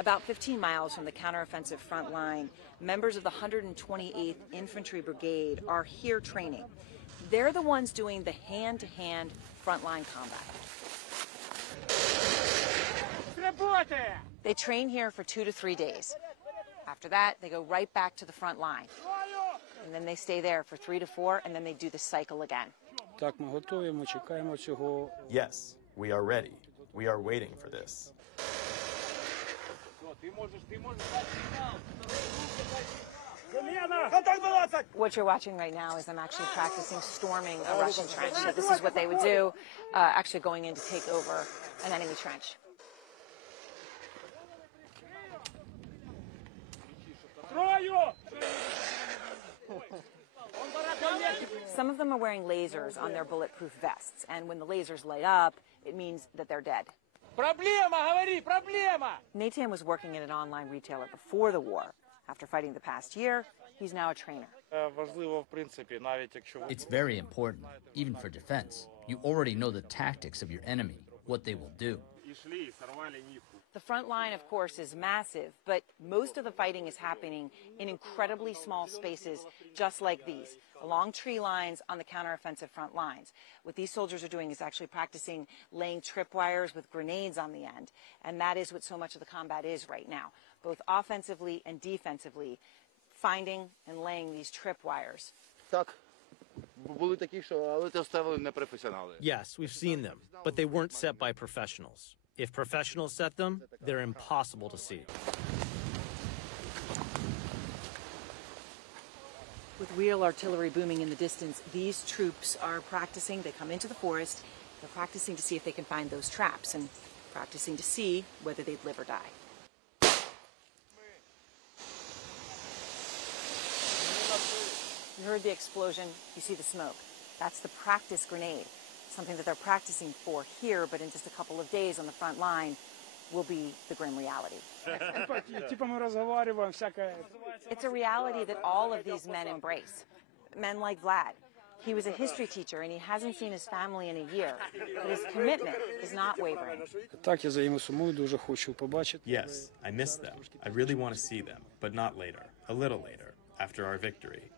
About 15 miles from the counteroffensive front line, members of the 128th Infantry Brigade are here training. They're the ones doing the hand-to-hand frontline combat. They train here for 2 to 3 days. After that, they go right back to the front line. And then they stay there for 3 to 4, and then they do the cycle again. Yes, we are ready. We are waiting for this. What you're watching right now is I'm actually practicing storming a Russian trench. So this is what they would do, actually going in to take over an enemy trench. Some of them are wearing lasers on their bulletproof vests, and when the lasers light up, it means that they're dead. Nathan was working at an online retailer before the war. After fighting the past year, he's now a trainer. It's very important, even for defense. You already know the tactics of your enemy, what they will do. The front line, of course, is massive, but most of the fighting is happening in incredibly small spaces, just like these, along tree lines on the counteroffensive front lines. What these soldiers are doing is actually practicing laying tripwires with grenades on the end, and that is what so much of the combat is right now, both offensively and defensively, finding and laying these tripwires. Yes, we've seen them, but they weren't set by professionals. If professionals set them, they're impossible to see. With real artillery booming in the distance, these troops are practicing. They come into the forest. They're practicing to see if they can find those traps and practicing to see whether they'd live or die. You heard the explosion. You see the smoke. That's the practice grenade. Something that they're practicing for here, but in just a couple of days on the front line will be the grim reality. It's a reality that all of these men embrace. Men like Vlad. He was a history teacher and he hasn't seen his family in a year, but his commitment is not wavering. Yes, I miss them. I really want to see them, but not later. A little later, after our victory.